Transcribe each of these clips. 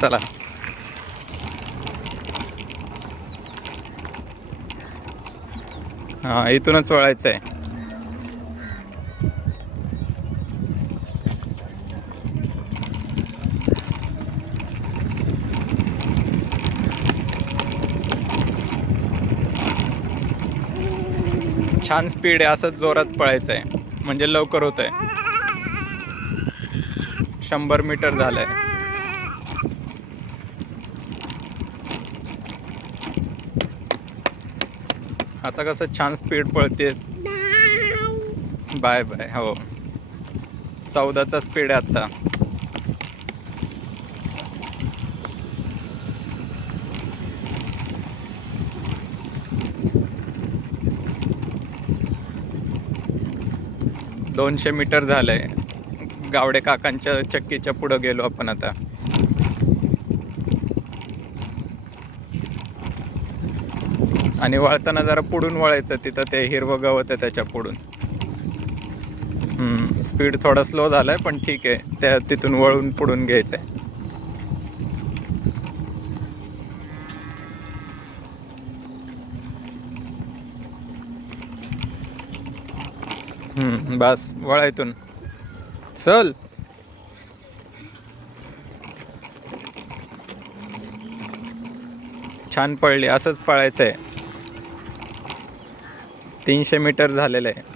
चला. हा, इथूनच वळायचं आहे. छान स्पीड आहे, असंच जोरात पळायचं आहे म्हणजे लवकर होत आहे. 100 मीटर झालंय. आता कसं छान स्पीड पळतेस. Bye bye. हो, 14चा स्पीड आहे आता. $200 मीटर झालंय. गावडे काकांच्या चक्कीच्या पुढं गेलो आपण आता. आणि वळताना जरा पुढून वळायचं, तिथं ते हिरवं गवत आहे त्याच्या पुढून. स्पीड थोडा स्लो झालाय पण ठीक आहे, त्या तिथून वळून पुढून घ्यायचं आहे. बस वळा इथून. चल. छान पळली, असंच पळायचं आहे. 300 मीटर झालेलं आहे.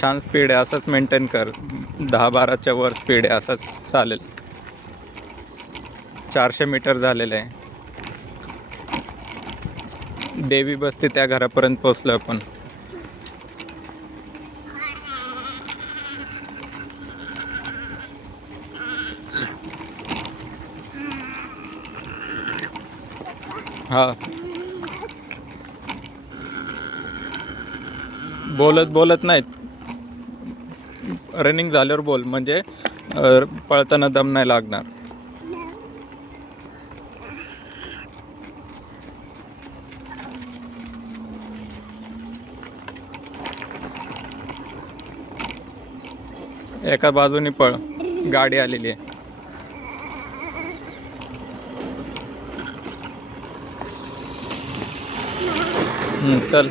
छान स्पीड आहे, असंच मेंटेन कर. 10-12च्या वर स्पीड आहे, असंच चालेल. 400 मीटर झालेलं आहे. देवी बसते त्या घरापर्यंत पोचलो आपण. हा, बोलत नाहीत. रनिंग झाल्यावर बोल, म्हणजे पळताना दम नाही लागणार. एका बाजूने पळ, गाडी आलेली आहे. चल.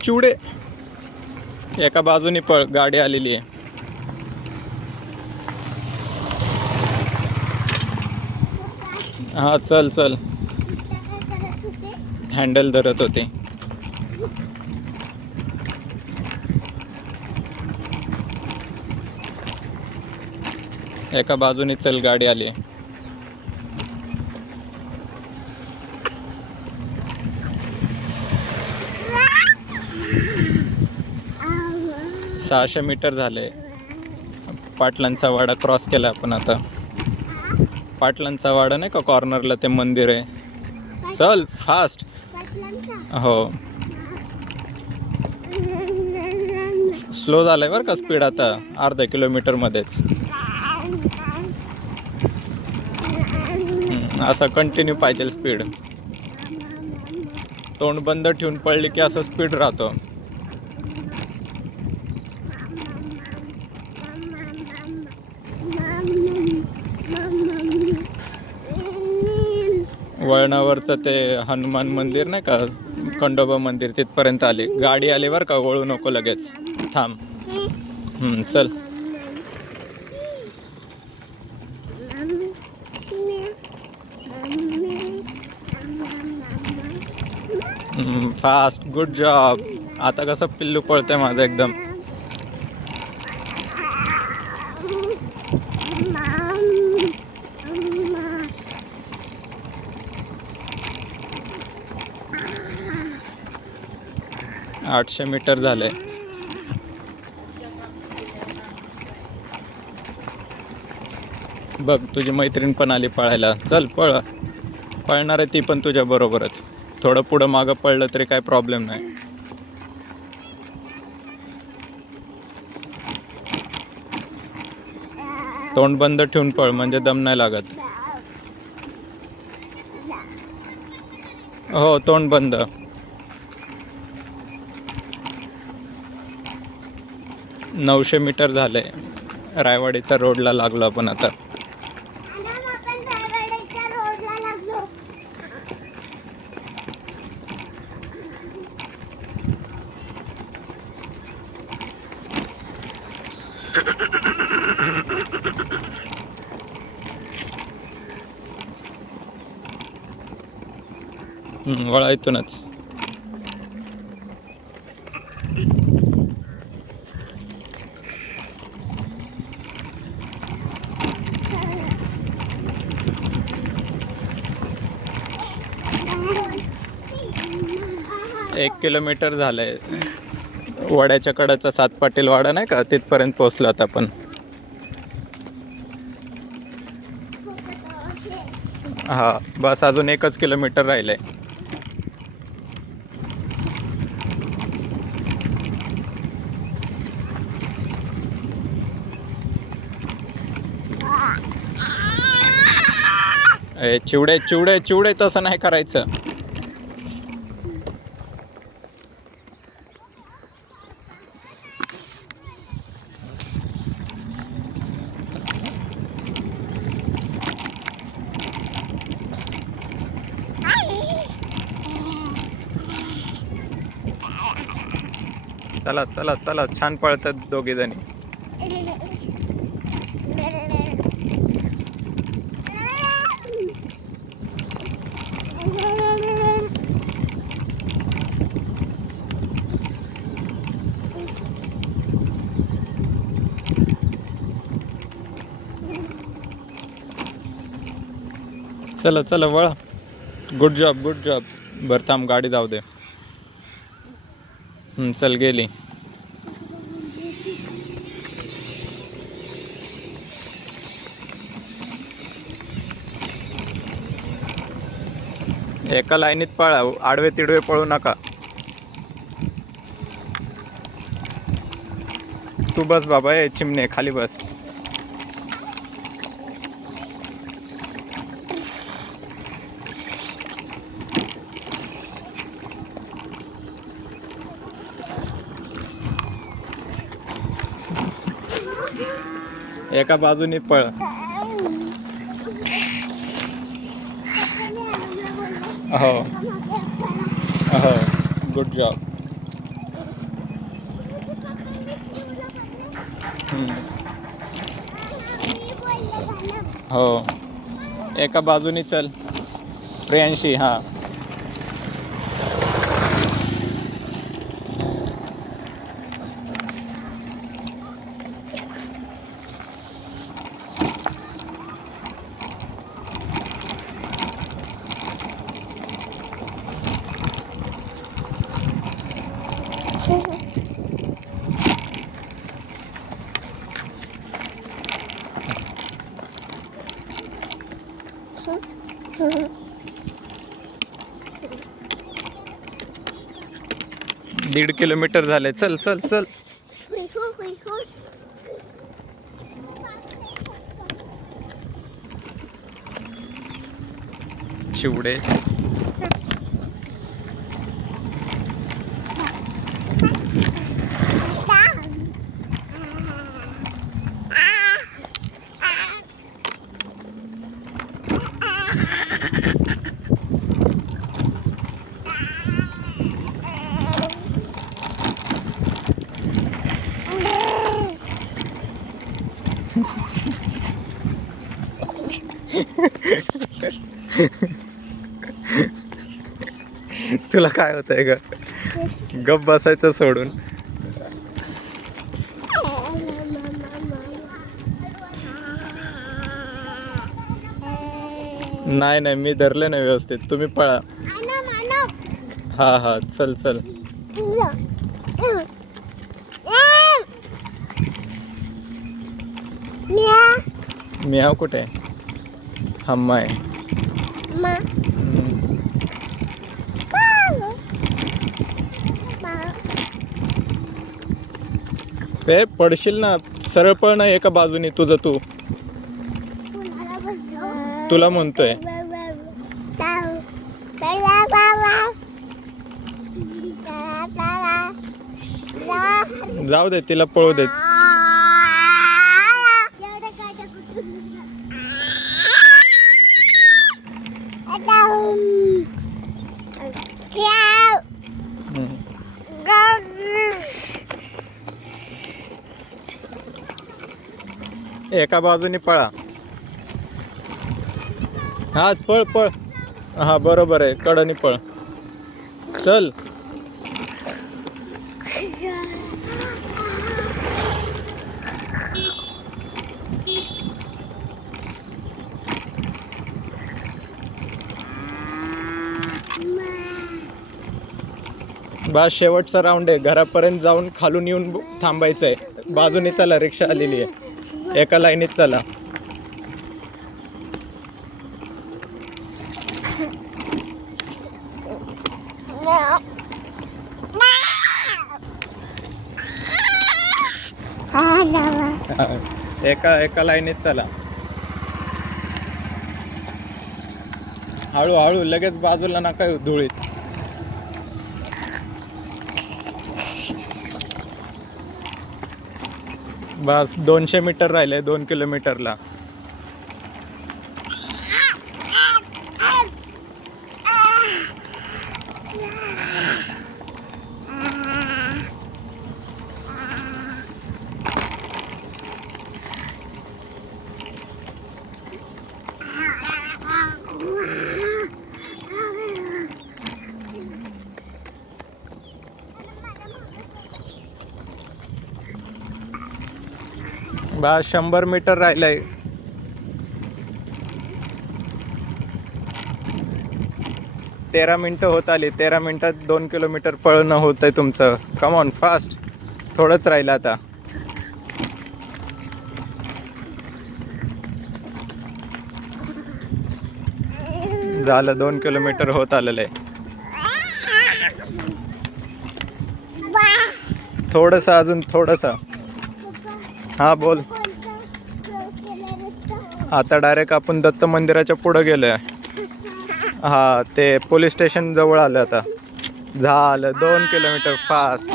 चिवडे, एका बाजूने पळ, गाडी आलेली आहे. हा, चल चल. हँडल धरत होते. एका बाजूने चल, गाडी आली. 600 मीटर झाले. पाटलांचा वाडा क्रॉस केला आपण आता. पाटलांचा वाडा नाही का, कॉर्नरला ते मंदिर आहे. चल फास्ट. हो, स्लो झालाय बरं का स्पीड आता, अर्धा किलोमीटरमध्येच. असं कंटिन्यू पाहिजे स्पीड. तोंड बंद ठेवून पडली की असं स्पीड राहतो. वळणावरचं ते हनुमान मंदिर नाही का, खंडोबा मंदिर, तिथपर्यंत आली. गाडी आली बरं का, वळू नको लगेच, थांब. चल. Fast, good job. आता कसं पिल्लू पळतंय माझं एकदम. 800 मीटर झाले. बघ तुझी मैत्रीण पण आली पळायला. चल पळ. पळणार आहे ती पण तुझ्या बरोबरच. थोडं पुढं मागं पडलं तरी काय प्रॉब्लेम नाही. तोंड बंद ठेवून पळ म्हणजे दम नाही लागत. हो तोंड बंद. 900 मीटर झाले. रायवाडीच्या रोडला लागलो आपण आता. वळा इथूनच. एक किलोमीटर झालंय. वड्याच्या कडेचा 7 पाटील वाडा नाही का, तिथपर्यंत पोहोचलो आता आपण. हा बस अजून 1च किलोमीटर राहिलंय. चिवडे चिवडे चिवडे तसं नाही करायचं. चला चला चला, छान पळतात दोघे जणी. चला चला वळा. Good job good job. बरं थांब गाडी जाऊ दे. चल गेली. एका लाईनीत पळा, आडवे तिडवे पळू नका. तू बस बाबा. चिमणे खाली बस. एका बाजूनी पळ. हो हो गुड जॉब. हो एका बाजूनी चल प्रियांशी. हां दीड किलोमीटर झाले. चल चल चल. चिवडे. तुला काय होतंय ग? गप बसायचं सोडून. नाही नाही मी धरले नाही व्यवस्थित. तुम्ही पळा. हा हा चल चल. मियाव कुठे आहे? हम्मा आहे. ए पडशील ना, सरळ पळ ना एका बाजूने तुझं तू. तुला म्हणतोय. जाऊ दे तिला पळू देत. एका बाजूने पळा. हा पळ पळ. हा बरोबर आहे, कडनी पळ. चल. बस शेवटचा राऊंड आहे. घरापर्यंत जाऊन खालून येऊन थांबायचं आहे. बाजूने चला, रिक्षा आलेली आहे. एका लाईनीत चला. एका लाईनीत चला. हळूहळू, लगेच बाजूला नका येऊ धुळीत. बस 200 मीटर राहिले 2 किलोमीटरला. बस 100 मीटर राहिलंय. तेरा मिनटं होत आली. 13 मिनटात 2 किलोमीटर पळणं होतंय तुमचं. Come on fast. थोडंच राहिलं आता. झालं, 2 किलोमीटर होत आलेलं आहे. थोडंसं अजून, थोडंसं. हा बोल. आता डायरेक्ट आपण दत्त मंदिराच्या पुढं गेलोय. हा ते पोलीस स्टेशन जवळ आलं आता. झालं 2 किलोमीटर फास्ट.